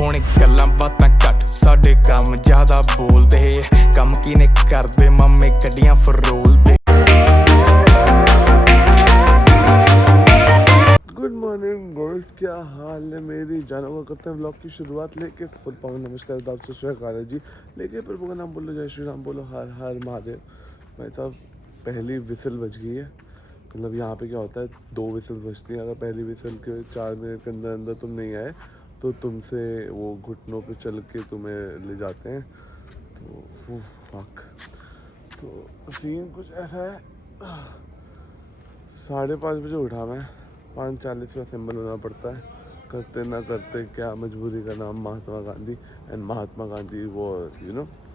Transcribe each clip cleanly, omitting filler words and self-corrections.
ਹੁਣ ਗੱਲਾਂ ਬਾਤਾਂ ਘੱਟ ਸਾਡੇ ਕੰਮ ਜ਼ਿਆਦਾ ਬੋਲਦੇ ਕੰਮ ਕਿਨੇ ਕਰਦੇ ਮਾਮੇ ਗੱਡੀਆਂ ਫਰੋਲਦੇ। गुड मॉर्निंग गाइस, क्या हाल है मेरी जानों का करते हैं व्लॉग की शुरुआत लेके फुल पावन नमस्कार दाद से श्री जी लेके प्रभु का नाम बोलो, जय श्री राम बोलो, हर हर महादेव। भाई साहब पहली विसल बज गई है, मतलब यहाँ पे क्या होता है 2 विसल बजती हैं। अगर पहली विसल के 4 मिनट के अंदर अंदर तुम नहीं आए तो तुमसे वो घुटनों पे चल के तुम्हें ले जाते हैं। तो फक तो सीन कुछ ऐसा है। 5:30 बजे उठा मैं, 5:40 में असेंबल होना पड़ता है। करते ना करते क्या, मजबूरी का नाम महात्मा गांधी, एंड महात्मा गांधी वो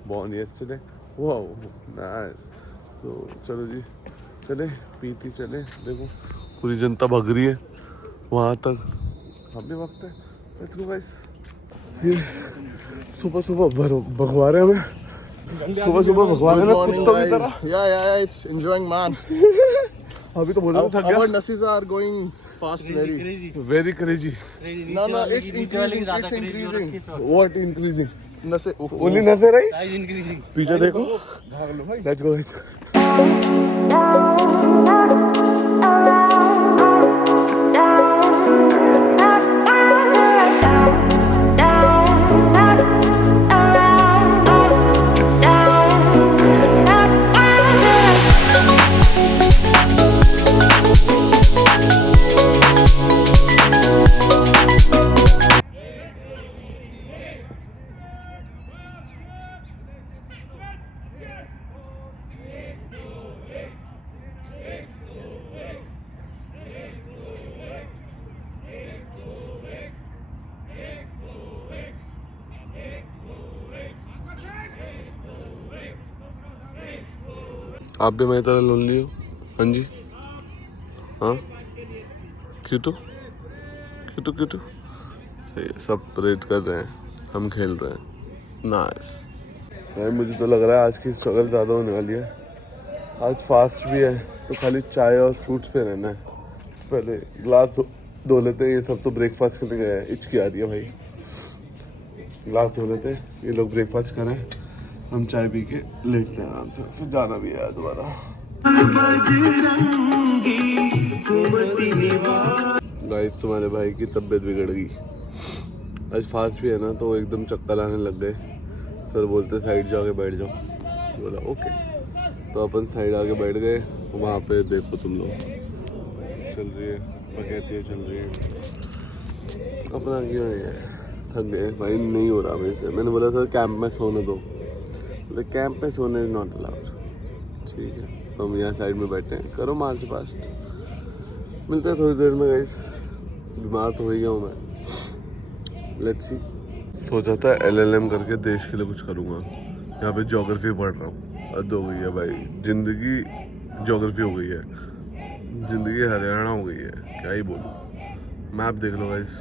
बॉर्न यस्टरडे। Wow nice. तो चलो जी चले पीती चले, देखो पूरी जनता भाग रही है वहाँ तक, हम भी वक्त है। गाइस ये सुबह सुबह भगवा रहे हमें, सुबह सुबह भगवा रहे हैं कुत्तों की तरह। Yeah, it's enjoying man. अभी तो बोल रहा था Our nurses are going fast, very crazy. No, it's increasing. It's increasing. What increasing? नशे Only नशे रही? increasing. पीछे देखो, भाग लो भाई. let's go guys. आप भी मेरी तरह लोनली हो? हाँ जी, हाँ क्यों तो सही है, सब रेट कर रहे हैं, हम खेल रहे हैं। नाइस भाई, मुझे तो लग रहा है आज की स्ट्रगल ज़्यादा होने वाली है। आज फास्ट भी है तो खाली चाय और फ्रूट्स पे रहना है। पहले ग्लास धो लेते हैं, ये सब तो ब्रेकफास्ट करने गए हैं। इचकी आ रही है भाई, ग्लास धो लेते हैं, ये लोग ब्रेकफास्ट करें, हम चाय पी के लेटते हैं आराम से, फिर जाना भी है दोबारा। गाइस तुम्हारे भाई की तबीयत बिगड़ गई, आज फास्ट भी है ना तो एकदम चक्कर आने लग गए। सर बोलते साइड जाके बैठ जाओ, बोला ओके, तो अपन साइड आके बैठ गए। वहाँ पे देखो तुम लोग चल रही है बकैती चल रही है, अपना क्यों नहीं है, थक गए भाई, नहीं हो रहा मेरे से। मैंने बोला सर कैंप में सोने दो, तो कैंप में सोने इज नॉट अलाउड। ठीक है, तो हम यहाँ साइड में बैठे हैं, करो मार्च पास्ट, मिलते हैं थोड़ी देर में गाइस। बीमार तो हो ही गया हूँ मैं, लेट्स सी। सोचा था LLM करके देश के लिए कुछ करूँगा, यहाँ पे ज्योग्राफी पढ़ रहा हूँ। हद हो गई है भाई, ज़िंदगी ज्योग्राफी हो गई है, ज़िंदगी हरियाणा हो गई है, क्या ही बोलूँ। मैप देख लो गाइस,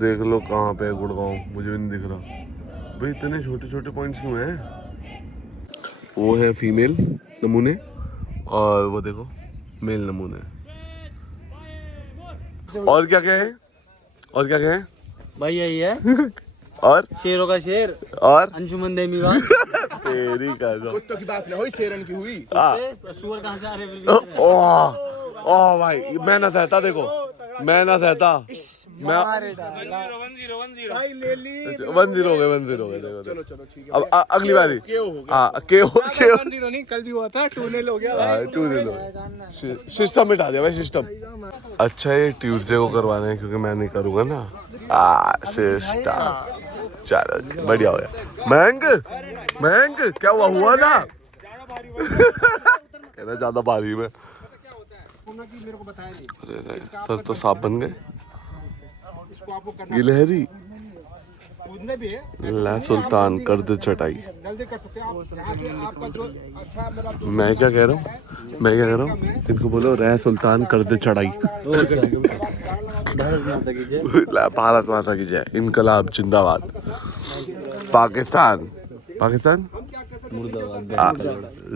देख लो कहाँ पे है गुड़गांव, मुझे भी नहीं दिख रहा भाई। इतने छोटे छोटे पॉइंट्स क्यों हैं? वो है फीमेल नमूने और वो देखो मेल नमूने। और क्या क्या है, और क्या क्या है भाई? यही है और शेरों का शेर और अंशुमन देमीवा। तेरी कसम, कुत्तों की बात ना हुई, शेरन की हुई। सुअर कहाँ से आ रहे? ओह भाई, मैं ना सहता, देखो मैं ना सहता, मैं 1-0 हो गए देखो। चलो ठीक है, अब अगली बारी कल भी हुआ था, 2-0 हो गया। 2-0 सिस्टम मिटा दिया भाई, सिस्टम। अच्छा ये ट्यूसडे को करवाना है क्योंकि मैं नहीं करूँगा ना। सिस्टम चलो बढ़िया हो गया। महंग क्या हुआ ना कहना ज्यादा भारी में। सर तो साफ बन गए, गिलहरी ला सुल्तान कर दे चटाई। मैं क्या कह रहा हूँ, इनको बोलो रह सुल्तान कर दे चढ़ाई। भारत माता की जय, इनकलाब जिंदाबाद। पाकिस्तान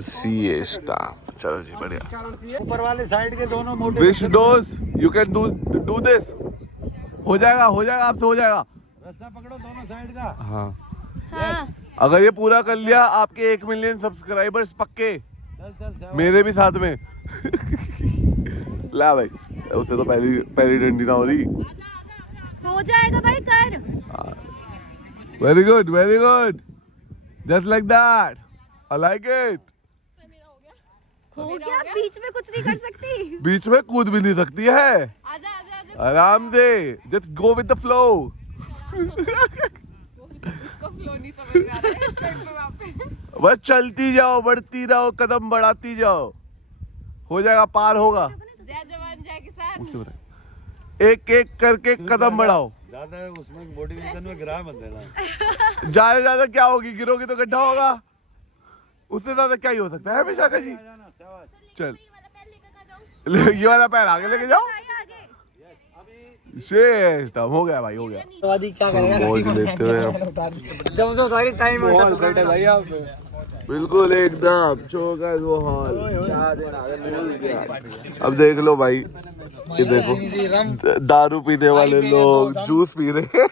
सिएस्टा। चलो जी बढ़िया। ऊपर वाले साइड के दोनों मोटे wish dose you can do this. हो जाएगा आपसे, हो जाएगा। रस्सा पकड़ो दोनों साइड का। हाँ हाँ अगर ये पूरा कर लिया आपके 1 मिलियन सब्सक्राइबर्स पक्के, चल मेरे भी साथ में। ला भाई, उससे तो पहली डंडी ना हो रही। हो जाएगा भाई, कर। Very good just like that, I like it. हो गया, बीच में कुछ नहीं कर सकती। बीच में कूद भी नहीं सकती है, आजा आजा आजा। आराम से just go with the flow. उसको फ्लो नहीं समझ में आ रहा है इस टाइम पे वहाँ पे। बस चलती जाओ, बढ़ती रहो, कदम बढ़ाती जाओ, हो जाएगा, पार होगा। जय जवान जय किसान। उससे बताए, एक एक करके कदम बढ़ाओ। ज्यादा उसमें मोटिवेशन में गिरा मत देना। ज्यादा ज्यादा क्या होगी, गिरोगी तो गड्ढा होगा, उससे ज्यादा क्या ही हो सकता है हमेशा का जी। चल ये वाला पैर आगे लेके जाओ, शेष हो गया भाई, हो गया। क्या करेगा? मौज लेते हुए हम। जब से सारी टाइम बैठे भाई आप। बिल्कुल एकदम चौका वो हाल। अब देख लो भाई, ये देखो दारू पीने वाले लोग जूस पी रहे हैं।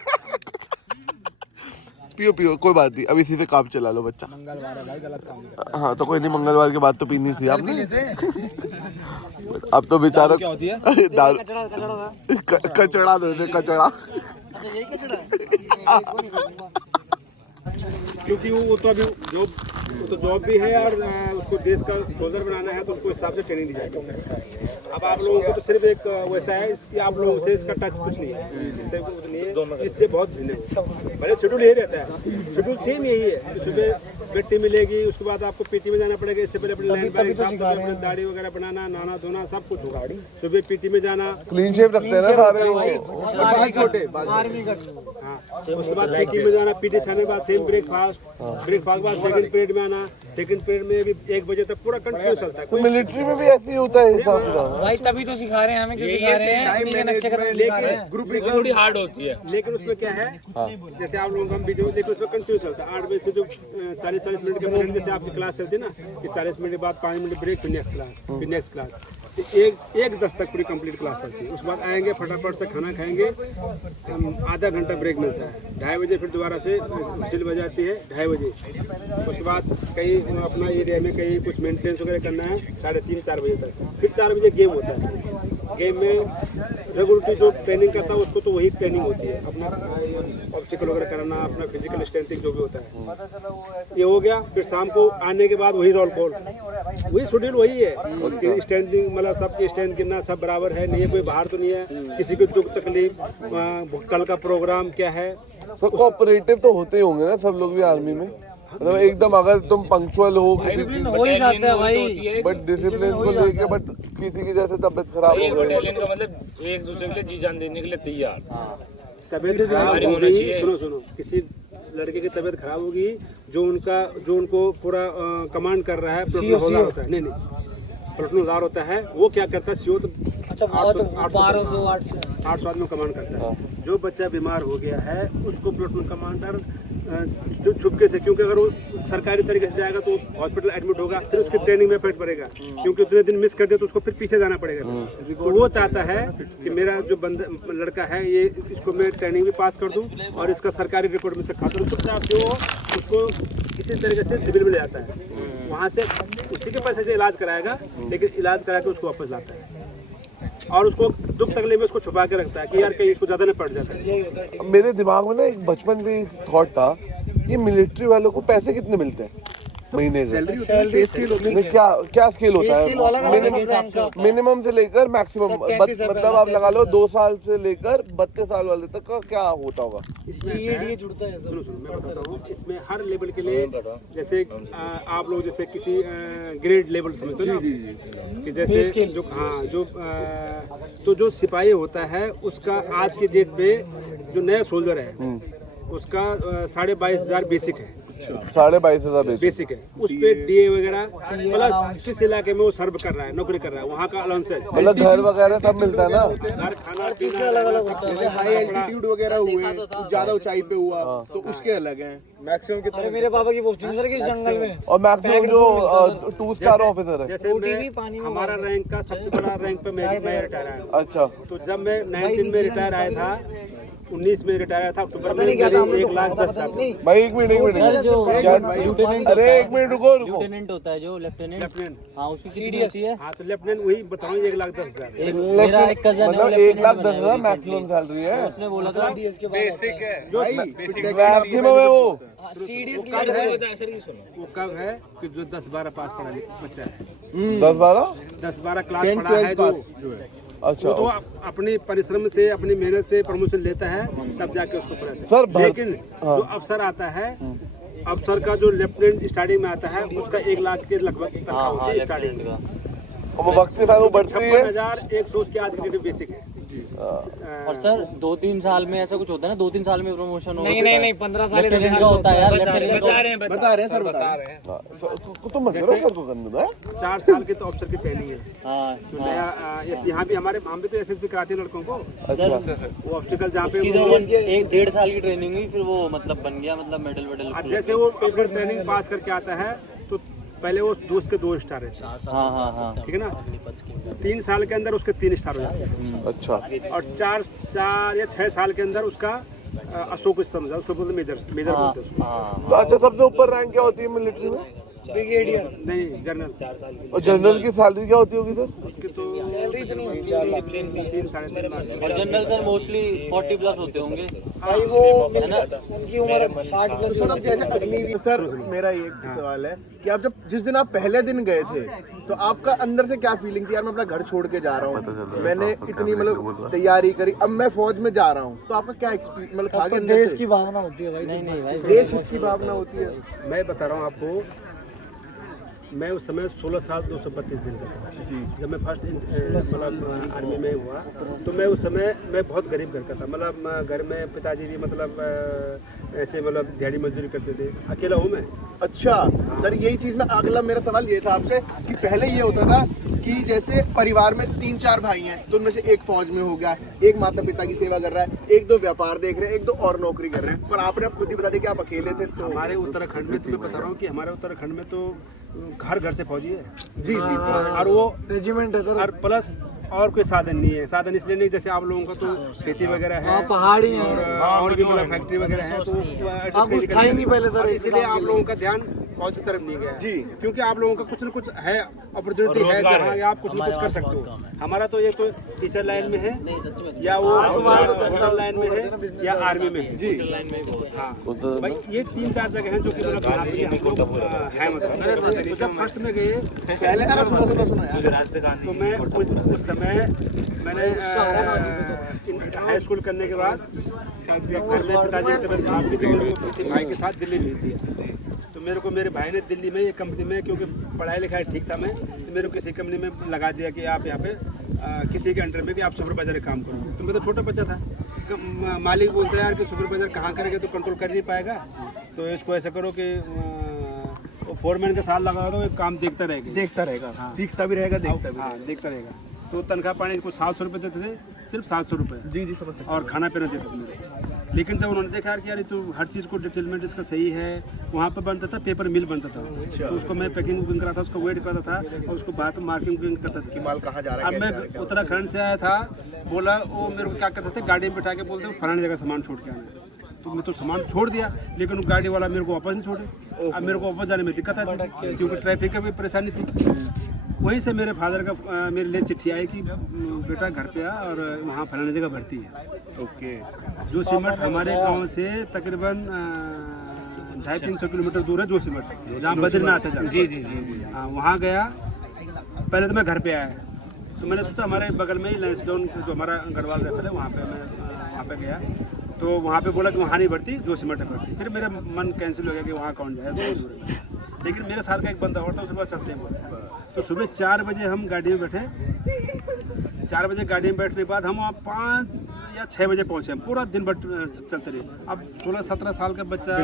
पियो पियो, कोई बात नहीं, अब इसी से काम चला लो बच्चा। मंगलवार है भाई, गलत काम। हाँ तो कोई नहीं, मंगलवार के बाद तो पीनी थी आपने। अब तो बेचारा क्या होती है? दारू कचड़ा दे दे, कचड़ा। क्योंकि वो तो अभी जॉब भी है और उसको देश का सोल्जर बनाना है, तो उसको हिसाब से ट्रेनिंग दी जाएगी। अब आप लोगों को तो सिर्फ एक वैसा है कि आप लोगों से इसका टच कुछ नहीं है, इससे कुछ नहीं है, इससे बहुत भिन्न है। भले शेड्यूल यही रहता है, शेड्यूल सेम यही है कि सुबह मिट्टी मिलेगी, उसके बाद आपको पीटी में जाना पड़ेगा, इससे पहले अपनी लाइन बाई साफ करना, दाढ़ी वगैरह बनाना, नहाना धोना सब कुछ होगा। सुबह पीटी में जाना, क्लीन शेप रखते हैं ना सारे लोग। हाँ, उसके बाद पीटी में जाना, पीटी छाने के बाद सेम ब्रेकफास्ट के बाद सेकंड पीरियड में आना, सेकंड पीरियड में भी 1 बजे तक पूरा कंटिन्यू चलता है। मिलिट्री में भी ऐसे ही होता है हिसाब किताब। भाई तभी तो सिखा रहे हैं हमें, क्यों सिखा रहे हैं? ग्रुप थोड़ी हार्ड होती है, लेकिन उसमें क्या है, जैसे आप लोगों का वीडियो, लेकिन उसमें कंटिन्यू चलता है। 8 बजे से जो 40 मिनट के पीरियड जैसे आपकी क्लास चलती है ना, कि 40 मिनट के बाद 5 मिनट ब्रेक, फिर नेक्स्ट क्लास, एक 10 तक पूरी कंप्लीट क्लास चलती है। उसके बाद आएंगे, फटाफट से खाना खाएंगे, आधा घंटा ब्रेक मिलता है। 2:30 बजे फिर दोबारा से विजिल बजाती है, 2:30 बजे। उसके बाद कहीं अपना एरिया में कहीं कुछ मेंटेनेंस वगैरह करना है, 3:30-4 बजे तक। फिर 4 बजे गेम होता है। गेम में रेगुलरली जो ट्रेनिंग करता है उसको तो वही ट्रेनिंग होती है, अपना ऑब्स्टिकल वगैरह करना, अपना फिजिकल स्ट्रेंथिंग जो भी होता है, ये हो गया। फिर शाम को आने के बाद वही रोल कॉल, वही शेड्यूल वही है। स्ट्रेंथिंग मतलब सबकी स्ट्रेंथ कितना सब बराबर है, नहीं है कोई बाहर तो नहीं है, किसी को दुख तकलीफ, कल का प्रोग्राम क्या है। सब कोऑपरेटिव तो होते ही होंगे ना सब लोग भी आर्मी में, मतलब एकदम अगर तुम पंक्चुअल हो किसी की, हो ही जाता है भाई, बट डिसिप्लिन को लेके, बट किसी की जैसे तबीयत खराब हो गई, का मतलब एक दूसरे के लिए जी जान देने के लिए तैयार। तबीयत खराब होगी, सुनो, किसी लड़के की तबीयत खराब होगी, जो उनको पूरा कमांड कर रहा है, प्लटून होता है, नहीं प्लटून होता है, वो क्या करता है, सीओ तो 800 आदमी कमांड करता है। जो बच्चा बीमार हो गया है उसको प्लटून कमांडर जो छुपके से, क्योंकि अगर वो सरकारी तरीके से जाएगा तो हॉस्पिटल एडमिट होगा, फिर उसकी ट्रेनिंग में इफेक्ट पड़ेगा, क्योंकि उतने दिन मिस कर दे तो उसको फिर पीछे जाना पड़ेगा। तो वो चाहता है कि मेरा जो लड़का है, ये इसको मैं ट्रेनिंग भी पास कर दूं और इसका सरकारी रिपोर्ट में से खाता हूँ, चुपचाप से वो उसको किसी तरीके से सिविल में ले जाता है, वहाँ से उसी के पैसे से इलाज कराएगा, लेकिन इलाज करा के उसको वापस लाता है और उसको दुख तकलीफ में उसको छुपा के रखता है कि यार कहीं इसको ज्यादा नहीं पड़ जाता। मेरे दिमाग में ना एक बचपन से थॉट था कि मिलिट्री वालों को पैसे कितने मिलते हैं महीने का? नहीं, क्या स्केल होता है? मिनिमम से लेकर मैक्सिमम, मतलब आप लगा लो 2 साल से लेकर 32 साल वाले तक का क्या होता होगा? इसमें सुनो मैं बताता हूँ, इसमें हर लेवल के लिए, जैसे आप लोग जैसे किसी ग्रेड लेवल समझते हो ना, कि जैसे जो सिपाही होता है उसका आज की डेट पे जो नया सोल्जर है उसका 22,500 बेसिक है, 22,500 बेसिक है। उस पे डीए वगैरह प्लस जिस इलाके में वो सर्व कर रहा है, नौकरी कर रहा है, वहाँ का अलाउंस है, मतलब घर वगैरह सब मिलता है ना, घर खाना पीना अलग जैसे हाई एल्टीट्यूड वगैरह हुए, कुछ ज्यादा ऊंचाई पे हुआ तो उसके अलग हैं। मैक्सिमम कितना? अरे मेरे पापा की पोस्टिंग सर किस जंगल में, और मैक्सिमम जो 2 स्टार ऑफिसर है। जैसे हमारा रैंक का सबसे बड़ा रैंक पे मैं रिटायर आया। अच्छा, तो जब मैं 19 में रिटायर आया था, 19 में रिटायर था अक्टूबर में, 1,10,000। भाई एक मिनट अरे एक मिनट रुको लेफ्टिनेंट होता है जो लेफ्टिनेंट, हाँ उसकी कितनी होती है? हाँ तो लेफ्टिनेंट वही बताऊँ 1,10,000। मेरा एक कजन है, मतलब 1,10,000 मैक्सिमम सैलरी है, उसने बोला था बेसिक है मैक्सिमम है वो। वो कब है कि जो 10-12 पास पढ़ा बच्चा है, 10-12 क्लास पढ़ा है जो है, अच्छा वो तो अपनी परिश्रम से अपनी मेहनत से प्रमोशन लेता है, तब जाके उसको पढ़ा सर, लेकिन जो अफसर आता है, अफसर का जो लेफ्टिनेंट स्टार्टिंग में आता है उसका 1 लाख के लगभग तनख्वाह होती है स्टार्टिंग में। वो वक्त के साथ वो बढ़ती है। 56,100 उसकी आज की डेट बेसिक है। और सर 2-3 साल में ऐसा कुछ होता है ना, 2-3 साल में प्रमोशन होगा? नहीं 15 साल का होता है यार, बता रहे हैं सर, बता रहे हैं। तुम मत करो सर को करने दो। 4 साल के तो अफसर की ट्रेनिंग है। हाँ, तो नया यहाँ भी हम भी तो एसएसबी कराते हैं लड़कों को। अच्छा वो ऑब्स्टिकल जहाँ पे 1-1.5 साल की ट्रेनिंग हुई, फिर वो मतलब बन गया, मतलब मेडल अब जैसे वो अगर ट्रेनिंग पास करके आता है तो पहले वो 2 स्टार है, हाँ ठीक है ना। 3 साल के अंदर उसके 3 स्टार हो जाते हैं। अच्छा और 4 या 6 साल के अंदर उसका अशोक स्तंभ है, उसको बोलते मेजर बोलते हैं उसको। तो अच्छा, सबसे ऊपर रैंक क्या होती है मिलिट्री में? ब्रिगेडियर नहीं, जनरल। और जनरल की सैलरी क्या होती होगी सर? उसकी तो सैलरी इतनी होती है 3-3.5 लाख। और जनरल सर मोस्टली 40 प्लस होते होंगे भाई वो उनकी उम्र 60 प्लस। जैसे अग्निवीर सर, मेरा एक सवाल है कि आप जब जिस दिन आप पहले दिन गए थे तो आपका अंदर से क्या फीलिंग थी? यार मैं अपना घर छोड़ के जा रहा हूँ, मैंने इतनी मतलब तैयारी करी, अब मैं फौज में जा रहा हूँ, तो आपका क्या एक्सपीरियंस मतलब था? देश की भावना होती है भाई, देश हित की भावना होती है। मैं बता रहा हूँ आपको, मैं उस समय 16 साल 232 दिन का था जी। जब मैं फर्स्ट मतलब आर्मी में हुआ तो मैं उस समय मैं बहुत गरीब घर का था। मतलब घर में पिताजी भी मतलब ऐसे मतलब दिहाड़ी मजदूरी करते थे, अकेला हूँ मैं। अच्छा सर, यही चीज में अगला मेरा सवाल ये था आपसे कि पहले ये होता था कि जैसे परिवार में 3-4 भाई हैं तो उनमें से एक फौज में हो गया, एक माता पिता की सेवा कर रहा है, 1-2 व्यापार देख रहे हैं, 1-2 और नौकरी कर रहे हैं, पर आपने खुद ही बता दिया कि आप अकेले थे। तो हमारे उत्तराखंड में तो मैं बता रहा हूँ कि हमारे उत्तराखंड में तो घर से फौजी है जी। और वो रेजिमेंट है सर, और प्लस और कोई साधन नहीं है। साधन इसलिए नहीं, जैसे आप लोगों का तो खेती वगैरह है, पहाड़ी है और भी मतलब फैक्ट्री वगैरह है, तो आप कुछ था ही नहीं पहले सर, इसलिए आप लोगों का ध्यान फौज की तरफ नहीं गया जी, क्योंकि आप लोगों का कुछ न कुछ है, अपॉर्चुनिटी है जहाँ आप कुछ न कुछ कर सकते हो। हमारा तो ये तो टीचर लाइन में है, या वो जनरल लाइन में है, या आर्मी में है जी। हाँ भाई, ये 3-4 जगह हैं जो कि मतलब है। मतलब जब फर्स्ट में गए पहले तो मैं उस समय मैंने हाई स्कूल करने के बाद पिताजी की तबीयत खराब हुई तो मेरे को किसी भाई के साथ दिल्ली भेज दिया। तो मेरे को मेरे भाई ने दिल्ली में एक कंपनी में, क्योंकि पढ़ाई लिखाई ठीक था मैं, तो मेरे को किसी कंपनी में लगा दिया कि आप यहाँ पे किसी के अंडर में कि आप सुपरवाइजर काम करो। तो मैं तो छोटा बच्चा था, मालिक बोलता है यार कि सुपरवाइजर कहाँ करेगा, तो कंट्रोल कर नहीं पाएगा, तो इसको ऐसा करो कि फोरमैन का साथ लगा दो, एक काम देखता रहेगा। हाँ। सीखता भी रहेगा, देखता भी। हाँ, देखता रहेगा। तो तनख्वाह पानी को 700 रुपये देते थे, सिर्फ 700 रुपये जी समझ सकते, और खाना पीना देते थे मेरे को। लेकिन जब उन्होंने देखा कि यार तो हर चीज़ को डिटेलमेंट इसका सही है, वहाँ पर बनता था पेपर मिल बनता था, तो उसको मैं पैकिंग वुकिंग कराता था, उसको वेट करता था, और उसको बाद में मार्किंग वुकिंग करता था कि माल कहाँ जा रहा है। अब मैं उत्तराखंड से आया था, बोला वो मेरे को क्या करते थे, गाड़ी में बैठा के बोलते फलानी जगह सामान छोड़ के आना। तो मैं तो सामान छोड़ दिया, लेकिन वो गाड़ी वाला मेरे को वापस नहीं छोड़े। अब मेरे को वापस जाने में दिक्कत आती, क्योंकि ट्रैफिक का भी परेशानी थी। वहीं से मेरे फादर का मेरे लिए चिट्ठी आई कि बेटा घर पे आ और वहाँ फलाने जगह भर्ती है। ओके। जो सिमट हमारे गांव से तकरीबन 250-300 किलोमीटर दूर है, जो सिमट जहाँ बद्रीनाथ है। जी जी जी। हाँ, वहाँ गया। पहले तो मैं घर पे आया, तो मैंने सोचा हमारे बगल में ही लैंसडाउन जो हमारा गढ़वाल रहता है, वहाँ पे मैं वहाँ पे गया, तो वहाँ पे बोला कि वहाँ नहीं भर्ती, जो सिमट है भर्ती। फिर मेरा मन कैंसिल हो गया कि वहाँ कौन जाए, बहुत दूर है। लेकिन मेरे साथ का एक बंदा और था, उसके बाद चलते हैं। तो सुबह 4 बजे हम गाड़ी में बैठे, 4 बजे गाड़ी में बैठने के बाद हम वहाँ 5 या 6 बजे पहुँचे। पूरा दिन भर चलते रहे। अब 16-17 साल का बच्चा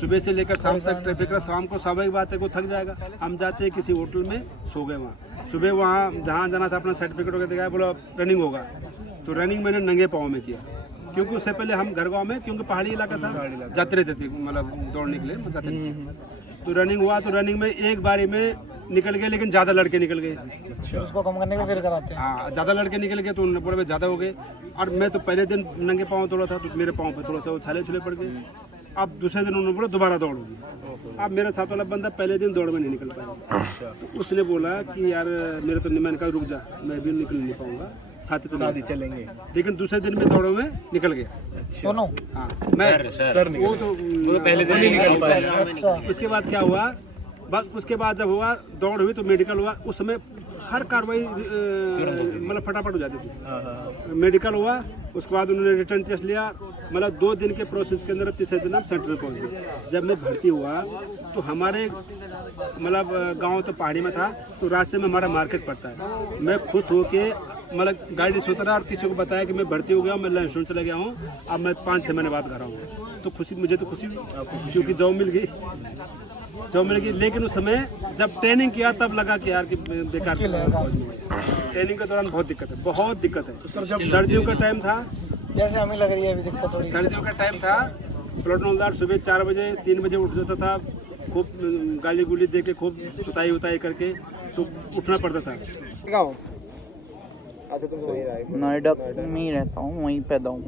सुबह से लेकर शाम तक ट्रैफिक का, शाम को स्वाभाविक बात है को थक जाएगा। हम जाते हैं किसी होटल में, सो गए वहाँ। सुबह वहाँ जहाँ जाना था अपना सर्टिफिकेट वगैरह दिखाया, बोला रनिंग होगा, तो रनिंग मैंने नंगे पाँव में किया, क्योंकि उससे पहले हम घर गाँव में, क्योंकि पहाड़ी इलाका था, जाते रहते थे मतलब दौड़ने के लिए जाते रहते। तो रनिंग हुआ, तो रनिंग में एक बारी में निकल गए, लेकिन ज़्यादा लड़के निकल गए। उसको कम करने का फिर कराते हैं। हाँ, ज़्यादा लड़के निकल गए तो उन्होंने बोला ज़्यादा हो गए। और मैं तो पहले दिन नंगे पाँव दौड़ा था, तो मेरे पाँव पे थोड़ा सा वो छाले छुले पड़ गए। अब दूसरे दिन उन्होंने बोला दोबारा दौड़ होगी। अब मेरा साथ वाला बंदा पहले दिन दौड़ में नहीं निकल पाया, तो उसने बोला कि यार मेरे तो मैंने कहा रुक जा, मैं भी निकल नहीं पाऊंगा, साथ ही चलेंगे। लेकिन दूसरे दिन में दौड़ों में निकल गया दोनों। हाँ, मैं वो तो पहले दिन नहीं निकल पाया। उसके बाद क्या हुआ, उसके बाद जब हुआ दौड़ हुई तो मेडिकल हुआ। उस समय हर कार्रवाई मतलब फटाफट हो जाती थी। मेडिकल हुआ, उसके बाद उन्होंने रिटर्न टेस्ट लिया, मतलब 2 दिन के प्रोसेस के अंदर तीसरे दिन हम सेंटर में पहुंच गए। जब मैं भर्ती हुआ तो हमारे मतलब गांव तो पहाड़ी में था, तो रास्ते में हमारा मार्केट पड़ता है। मैं खुश होके मतलब गाड़ी से उतरा और किसी को बताया कि मैं भर्ती हो गया हूँ, मैं लंच चला गया हूँ, अब मैं 5-6 महीने बाद घर आऊँगा। तो खुशी, मुझे तो खुशी हुई क्योंकि जॉब मिल गई। लेकिन उस समय जब ट्रेनिंग किया तब लगा कि यार कि बेकार ट्रेनिंग के दौरान बहुत दिक्कत है। सर्दियों का टाइम था, जैसे हमें लग रही है अभी दिक्कत थोड़ी। सर्दियों का टाइम था, प्लाटून हवलदार सुबह 4 बजे 3 बजे उठ जाता था, खूब गाली गुली दे के, खूब सुताई उताई करके तो उठना पड़ता था। नोएडा में ही रहता हूँ, वहीं पैदा हूँ।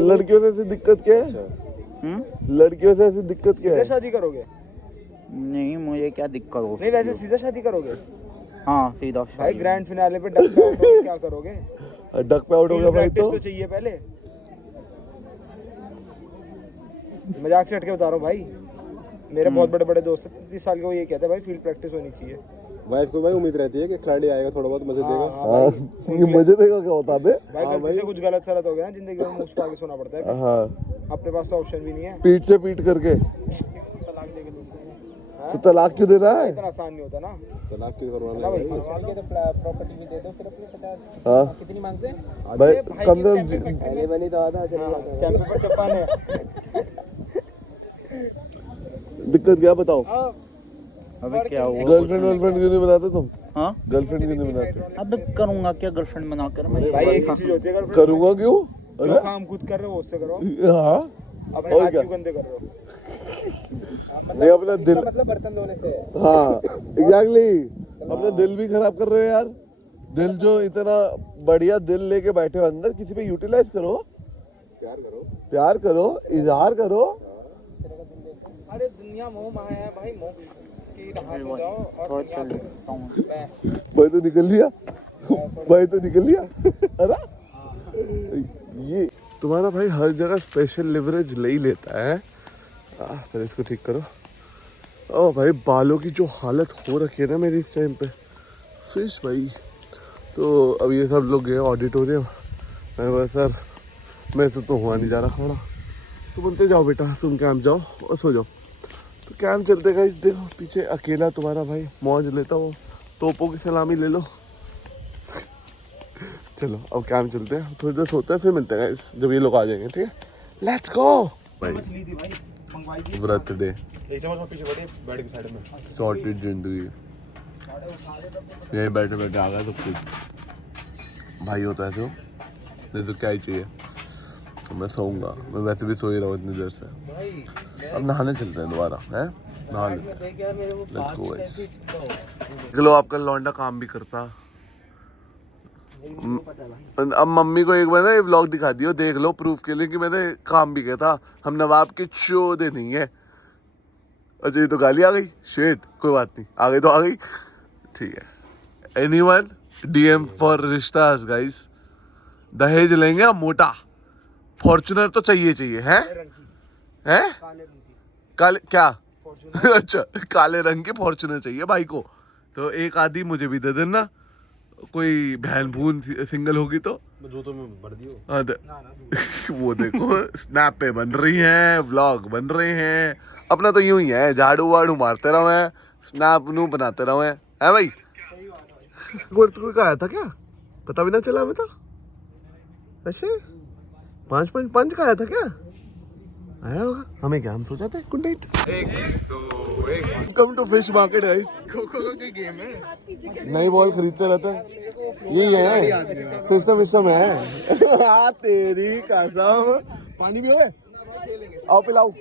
लड़कियों से ऐसी दिक्कत क्या है? लड़कियों से ऐसी दिक्कत क्या है? शादी करोगे? नहीं, मुझे क्या दिक्कत हो? नहीं, वैसे सीधा शादी करोगे? हाँ, सीधा भाई ग्रैंड फिनाले पे डक पे आउट हो क्या करोगे? डक पे आउट हो गया भाई तो चाहिए पहले। मजाक से हट के बता रहा हूँ भाई, मेरे बहुत बड़े बड़े दोस्त 30 साल के, वो ये कहते हैं भाई फील्ड प्रैक्टिस होनी चाहिए। वाइफ को भाई उम्मीद रहती है कि खिलाड़ी आएगा, थोड़ा बहुत मजे देगा। हाँ, ये मजे देगा क्या होता है भाई? गलती से कुछ गलत सलत हो गया ना जिंदगी में, मुझ को आगे सुना पड़ता है। हाँ, अपने पास तो ऑप्शन भी नहीं है। पीठ से पीठ करके तलाक देके तो तलाक क्यों देना है? इतना आसान नहीं होता ना। तलाक क्यों करवाना भाई प्रॉपर्टी भी दे दो फिर अपने 50। हाँ कितनी मांगते हैं भाई, कम से कम पहले बनी तो आधा स्टैंप पेपर चप्पाने। दिक्कत क्या बताओ? अबे क्या हुआ? गर्लफ्रेंड वर्लफ्रेंड क्यों नहीं बनाते तुम? हाँ, गर्लफ्रेंड क्यों नहीं बनाते? अब करूँगा क्या गर्लफ्रेंड बनाकर मैं? भाई एक ही चीज होती है गर्लफ्रेंड। करूँगा क्यों? जो काम खुद कर रहे हो उससे करो। हाँ, अपने हाथ क्यों गंदे कर रहे हो? नहीं अपना दिल, मतलब बर्तन धोने से। हाँ एग्जैक्टली, अपना दिल भी खराब कर रहे हो यार। दिल जो इतना बढ़िया दिल लेके बैठे हो अंदर, किसी पे यूटिलाइज करो, प्यार करो, इजहार करो। अरे दुनिया मोह माया है भाई, मोह की राह पे जाओ और भाई तो निकल लिया, भाई तो निकल लिया। अरे ये तुम्हारा भाई हर जगह स्पेशल लिवरेज ले ही लेता है। फिर इसको ठीक करो। ओ भाई, बालों की जो हालत हो रखी है ना मेरी इस टाइम पे, फिश भाई। तो अब ये सब लोग गए ऑडिटोरियम, मैं बोला सर मैं तो हुआ नहीं जा रहा खड़ा। तो बोलते जाओ बेटा तुम कैंप जाओ और सो जाओ। तो कैंप चलते गाइस, देखो पीछे अकेला तुम्हारा भाई मौज लेता हो, तोपों की सलामी ले लो। चलो अब कैंप चलते हैं, थोड़ी देर सोते हैं, फिर मिलते हैं गाइस जब ये लोग आ जाएंगे। ठीक है, लेट्स गो भाई। व्रत डे, सॉर्टेड जिंदगी, यही बैठे बैठे आ गया सब कुछ। भाई होता है तो नहीं तो क्या ही चाहिए। तो मैं सोऊंगा, मैं वैसे भी सो ही रहा हूँ इतनी देर से। अब नहाने चलते हैं दोबारा, हैं नहा लेते हैं। Let's go guys. चलो आपका लौंडा काम भी करता। अब मम्मी को एक बार ना ये व्लॉग दिखा दियो, देख लो प्रूफ के लिए कि मैंने काम भी किया था। हम नवाब के चोदे नहीं है। अच्छा ये तो गाली आ गई, शेट कोई बात नहीं, आ गई तो आ गई। ठीक है, एनीवन डीएम फॉर रिश्तास गाइस। दहेज लेंगे हम मोटा, फॉर्च्यूनर तो चाहिए हैं काले क्या? अच्छा काले रंग की फॉर्च्यूनर चाहिए भाई को। तो एक आधी मुझे भी दे देना, कोई बहन भून सिंगल होगी तो जूतों में भर दियो। हाँ वो देखो स्नैप पे बन रही हैं, व्लॉग बन रहे हैं। अपना तो यूं ही है, झाड़ू वाड़ू मारते रहो हैं, स्नैप नू बनाते रहो हैं, है भाई। कोई आया था क्या? पता भी ना चला हमें तो। ऐसे 5 का आया था क्या? आया होगा, हमें क्या, हम सो जाते हैं। Good night. Welcome to fish market guys. खो का गेम है, नई बॉल खरीदते रहते हैं, यही है सिस्टम है। हाँ तेरी कसम, पानी भी है, आओ पिलाओ।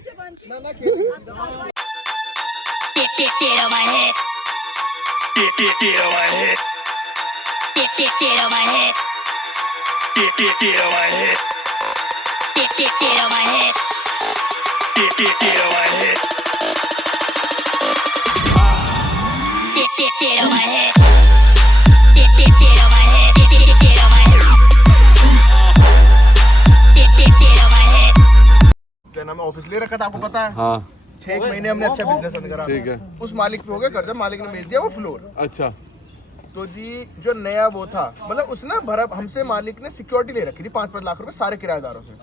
Get over here. क्या नाम है, ऑफिस ले रखा था आपको पता है। हाँ 6 महीने हमने अच्छा बिजनेस रन करा। ठीक है। उस मालिक पे हो गया कर्जा, मालिक ने बेच दिया वो फ्लोर। अच्छा तो जी जो नया वो था, मतलब उसने भरा हमसे, मालिक ने सिक्योरिटी ले रखी थी 5-5 लाख रुपए सारे किराएदारों से।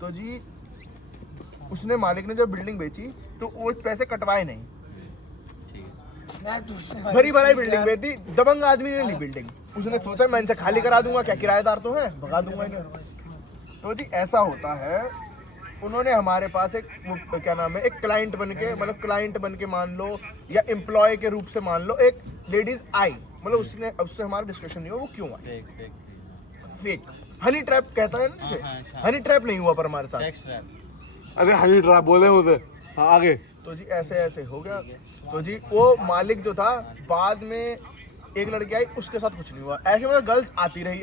तो जी उसने, मालिक ने जो बिल्डिंग बेची तो वो पैसे कटवाए नहीं, भरी भराई बिल्डिंग बेची। दबंग आदमी ने ली बिल्डिंग, उसने सोचा मैं इनसे खाली करा दूंगा, क्या किराएदार तो है, भगा दूंगा इन्हें। तो जी ऐसा होता है, उन्होंने हमारे पास एक क्या नाम है, एक क्लाइंट बन के, मतलब क्लाइंट बन के मान लो या एम्प्लॉय के रूप से मान लो, एक लेडीज आई, मतलब उसने, उससे हमारा डिस्कशन नहीं हुआ वो क्यों आई। फेक हनी ट्रैप कहता है ना जिसे, हनी ट्रैप नहीं हुआ पर हमारे साथ। अरे हनी ट्रैप बोले मुझे। हाँ आगे। तो जी ऐसे ऐसे हो गया। तो जी वो मालिक जो था, बाद में एक लड़की आई, उसके साथ कुछ नहीं हुआ, ऐसे मतलब गर्ल्स आती रही,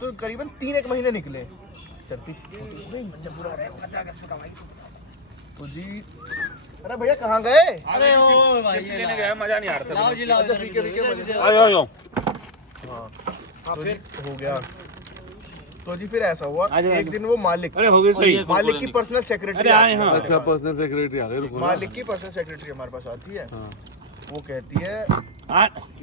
तो करीबन 3-1 महीने निकले। तो जी अरे भैया कहाँ गए? अरे ओ भाई लेने गया, मजा नहीं आ रहा था। लाओ जी लाओ, अच्छा फीके मजे। आयो हाँ तो जी हो गया। तो जी फिर ऐसा हुआ, एक दिन वो मालिक, अरे हो गई सही। मालिक की पर्सनल सेक्रेटरी, अच्छा पर्सनल सेक्रेटरी आ गए। मालिक की पर्सनल सेक्रेटरी हमारे पास आती है। वो कहती है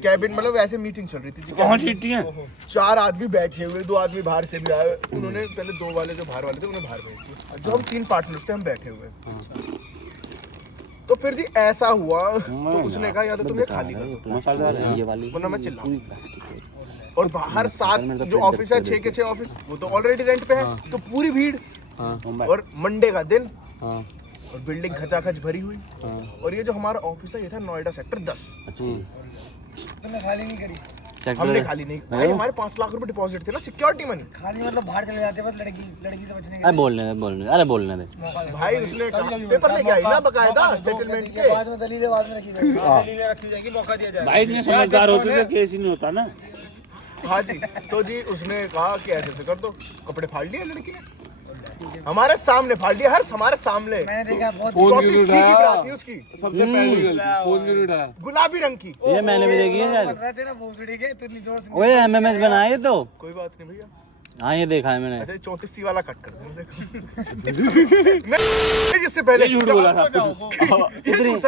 कैबिन, मतलब वैसे मीटिंग चल रही थी, कौन सीटी है? 4 आदमी बैठे हुए, 2 आदमी बाहर से भी आए। उन्होंने पहले 2 वाले जो बाहर वाले थे उन्हें बाहर भेज दिया, जो हम 3 पार्टनर्स थे हम बैठे हुए। तो फिर जी ऐसा हुआ, तो उसने कहा या तो तुम ये खाली करो ये वाली, वरना मैं चिल्लाऊंगा। और बाहर 7 जो ऑफिस है, 6 के 6 ऑफिस, वो तो ऑलरेडी रेंट पे है, तो पूरी भीड़। और मंडे का दिन, और बिल्डिंग खचाखच भरी हुई। और ये जो हमारा ऑफिस है ये था नोएडा सेक्टर 10। हमने खाली नहीं करी, हमने खाली नहीं, भाई हमारे 5 लाख रुपए डिपॉजिट थे ना, सिक्योरिटी मनी। खाली मतलब बाहर चले जाते बस लड़की से बचने के। अरे बोलने दे भाई उसने कहा पेपर लेके आई ना बकायदा सेटलमेंट के, बाद में दलीलें बाद में रखी जाएंगी, मौका दिया जाएगा। भाई इतने समझदार होते तो केस ही नहीं होता ना। हाँ जी। तो जी उसने कहा कि ऐसे कर दो, कपड़े फाड़ लिए लड़की ने, हमारे सामने फाड़ दिया, हमारे सामने। मैंने देखा बहुत उसकी सबसे पहली गलती फोन क्यों नहीं उठाया? गुलाबी रंग की, ये मैंने भी देखी है शायद। ओए एमएमएस बनाए तो कोई बात नहीं भैया। हाँ ये देखा है मैंने। अच्छा 34C वाला कट कर दो। जिससे पहले झूठ बोला था।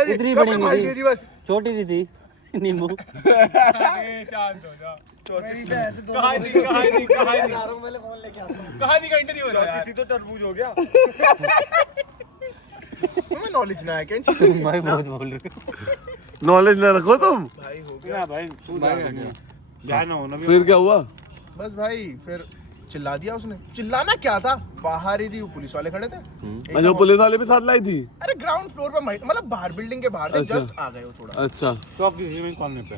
इतनी बड़ी नहीं थी, बस छोटी सी थी नींबू। नॉलेज ना है क्या इन चीजों की? भाई बहुत बोल रहे। नॉलेज ना रखो तुम। भाई हो गया भाई ध्यान होना भी। फिर क्या हुआ? बस भाई, फिर चिल्ला दिया उसने। चिल्लाना क्या था, बाहर ही थी, वो पुलिस वाले खड़े थे। अच्छा पुलिस वाले भी साथ लाई थी? अरे ग्राउंड फ्लोर पे, मतलब बाहर बिल्डिंग के बाहर थे, अच्छा। जस्ट आ गए वो थोड़ा। अच्छा तो आप किसी में कौन पे?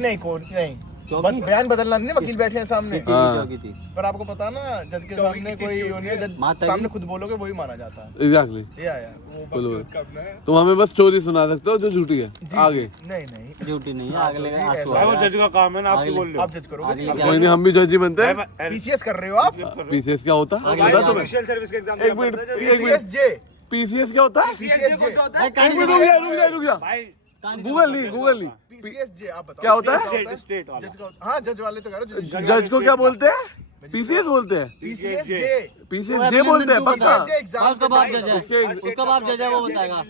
नहीं कौन नहीं, बयान बदलना नहीं, वकील बैठे हैं सामने। हाँ। पर आपको पता ना, जज के सामने कोई जज सामने खुद बोलोगे वही माना जाता है। एग्जैक्टली। या बोलो। तुम हमें बस स्टोरी सुना सकते हो जो झूठी है। आगे नहीं ड्यूटी नहीं है, आगे लेगा आंसू भाई वो जज का काम है ना, आप बोल रहे आप जज करोगे। कोई नहीं, हम भी जज ही बनते हैं। पीसीएस कर रहे हो आप? पीसीएस क्या होता है बता तुम्हें? एक मिनट पीसीएस क्या होता है? रुक जा। गूगल नहीं पीसीएस आप बताओ क्या होता है? स्टेट वाला। जज का, हाँ जज वाले तो कह रहे हो। जज को क्या बोलते हैं? पीसीएस बोलते हैं। पीसीएस जे बोलते हैं पक्का। उसका बाप जज है, उसका बाप जज है, वो बताएगा।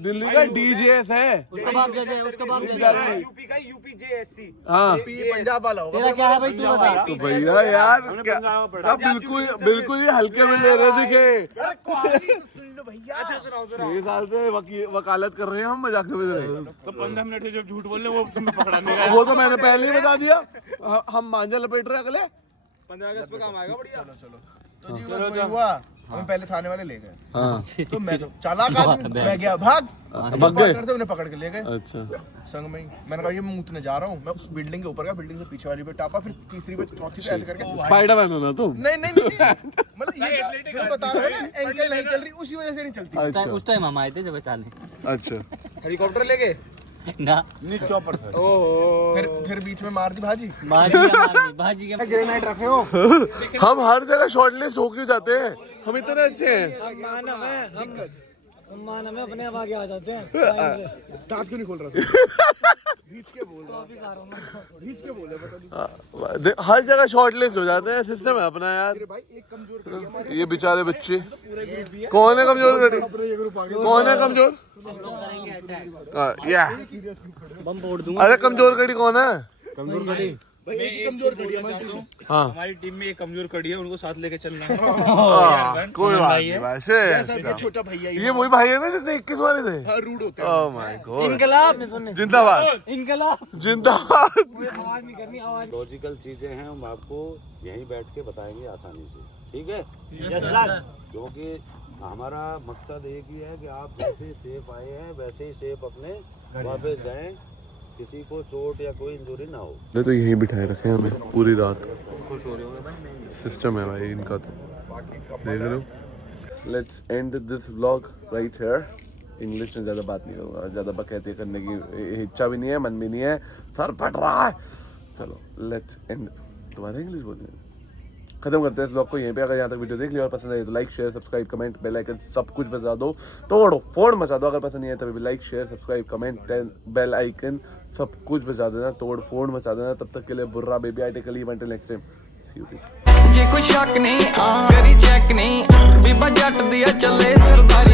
दिल्ली का डीजेएस है। उसका बाप जज है, उसका बाप जज है। यूपीजेएससी हाँ पंजाब वाला होगा। तेरा क्या है भाई, तू बता। तो भैया यार क्या बिल्कुल ये हल्के में ले रहे थे। 6 साल से वकालत कर रहे हैं हम, मजाक में रहे। तो 15 मिनट जब झूठ बोल रहे वो तुम्हें पकड़ने का। वो तो मैंने पहले ही बता दिया, हम मांझा लपेट रहे अगले 15 अगस्त पे काम आएगा। बढ़िया चलो। तो जी बस वही हुआ, हमें पहले थाने वाले ले गए। हाँ तो मैं तो चालाक आदमी, मैं गया भाग गए। उन्हें पकड़ के ले गए अच्छा संग में ही। मैंने कहा ये मूतने जा रहा हूँ मैं, उस बिल्डिंग के ऊपर गया, बिल्डिंग से पीछे वाली पे टापा, फिर तीसरी पे, चौथी पे, ऐसे करके। स्पाइडरमैन हो ना तुम? नहीं मतलब ये जो बता रहे हो ना, एंकल नहीं चल रही, उसी वजह से नहीं चलती। उस टाइम हम आए थे जब बचाने। अच्छा हेलीकॉप्टर ले गए, ना फिर बीच में मार दी भाजी भाजी के ग्रेनाइट रखे हो हम हर जगह शॉर्टलिस्ट हो क्यों जाते हैं? हम इतने अच्छे हैं। मान हमें अपने आप आगे आ जाते हैं दांत क्यों नहीं खोल रहा था बीच के बोल रहा बीच के बोले पता नहीं हर जगह शॉर्टलिस्ट हो जाते हैं। सिस्टम है अपना यार। भाई एक कमजोर कड़ी ये बेचारे बच्चे। कौन है कमजोर कड़ी? कौन है कमजोर? या बम फोड़ दूंगा। अरे कमजोर कड़ी कौन है? कमजोर कड़ी भाई एक ही कमजोर कड़ी है। हाँ हमारी टीम में एक कमजोर कड़ी है, उनको साथ लेके चलना है। कोई बात नहीं। वैसे छोटा भैया ये वही भाई है ना जिसने 21 मारे थे? हाँ रूड होते हैं। Oh my God. इनकलाब जिंदाबाद इनकलाब जिंदाबाद। आवाज नहीं करनी आवाज लॉजिकल चीजें हैं, हम आपको यहीं बैठ के बताएंगे आसानी से, ठीक है? क्योंकि हमारा मकसद एक ही है कि आप जैसे सेफ आए हैं वैसे ही सेफ अपने वापस जाएं, किसी को चोट या कोई इंजरी ना हो। तो यहीं बिठाए रखे हैं हमें पूरी रात। सिस्टम है भाई इनका तो देख रहे हो। Let's end this vlog right here. English में ज़्यादा बात नहीं करूँगा, ज़्यादा बकैती करने की इच्छा भी नहीं है, मन भी नहीं है, सर फट रहा है। चलो लेट्स एंड। तुम्हारा इंग्लिश बोलने खत्म करते हैं इस व्लॉग को यहीं पे। अगर यहाँ तक वीडियो देख लिया और पसंद आई तो like share subscribe comment bell icon सब कुछ बजा दो, तोड़ो फोड़ मचा दो। अगर पसंद नहीं है तभी भी like share subscribe comment bell icon सब कुछ बजा देना, तोड़ फोड़ मचा देना। तब तक के लिए बुर्रा baby I take leave until next time. See you. ਜੇ ਕੋਈ ਸ਼ੱਕ ਨਹੀਂ ਕਰੀ ਚੈੱਕ ਨਹੀਂ ਬੀਬਾ ਜੱਟ ਦੀ ਆ ਚੱਲੇ ਸਰਦਾਰੀ